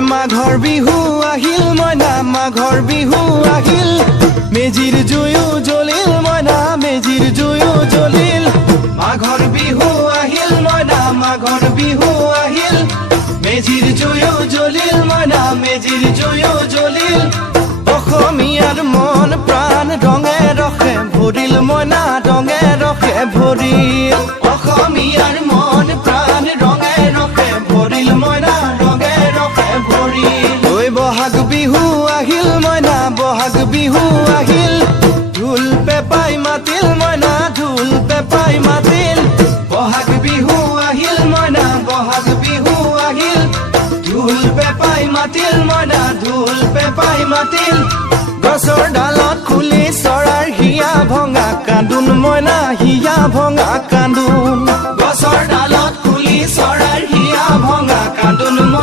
মাঘৰ বিহু আহিল মইনা মাঘৰ বিহু আহিল মেজিৰ জুয়ো জ্বলিল মইনা মেজিৰ জুয়ো জ্বলিল মাঘৰ বিহু আহিল মইনা মাঘৰ বিহু আহিল মেজিৰ জুয়ো জ্বলিল মইনা মেজিৰ জুয়ো জ্বলিল অসমীয়াৰ মন প্ৰাণ ৰঙে ৰসে ভৰিল মইনা ৰঙে ৰসে ভৰিল অসমীয়াৰ মন প্ৰাণ ৰঙে ৰসে ভৰিল মইনা ৰঙে ৰসে ভৰিল ঐ বহাগ বিহু আহিল মইনা বহাগ বিহু আহিল ঢোল পেপাই মাতিল মইনা ঢোল পেপাই মাতিল বহাগ বিহু আহিল মইনা বহাগ বিহু আহিল ঢোল পেপাই মাতিল মইনা ঢোল পেপাই মাতিল গছৰ ডালত খুলি চৰাৰ হিয়া ভঙা কান্দোন মইনা হিয়া ভঙা কান্দোন